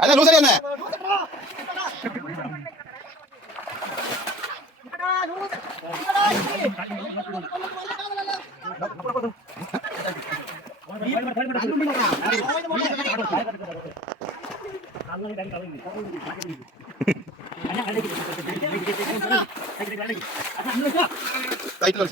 அதான் லூசரி என்ன டைட்டில்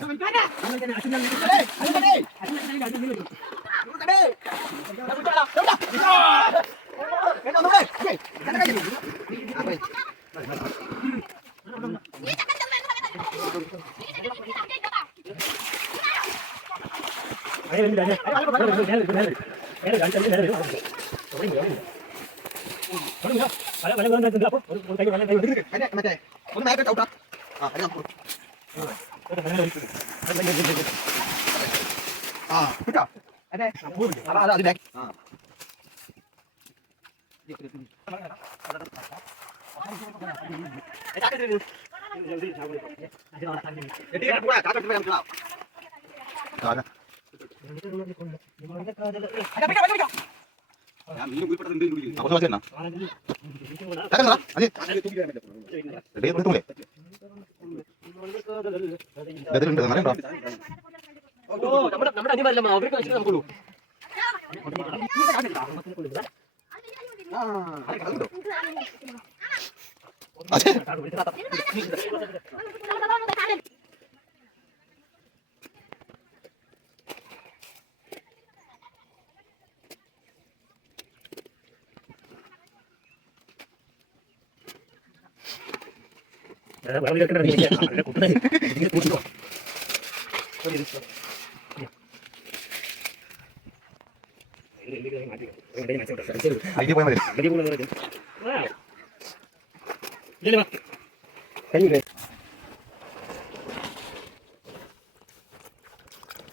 ആ അത് നമുക്ക് ആ കിട്ടാ അതെ അതാ അതാ അത് ബാക്ക് ആ നമ്മുടെ അനിയന്മാരല്ല അവർക്ക് വെച്ചിട്ട് നമുക്കുള്ളൂ അതെ അതിൽ പോയാൽ മതി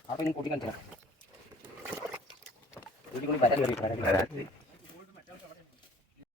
അപ്പൊ ഞാൻ കൂട്ടി കാണിച്ചു കൂട്ടി കൂടി വരാൻ വരാൻ.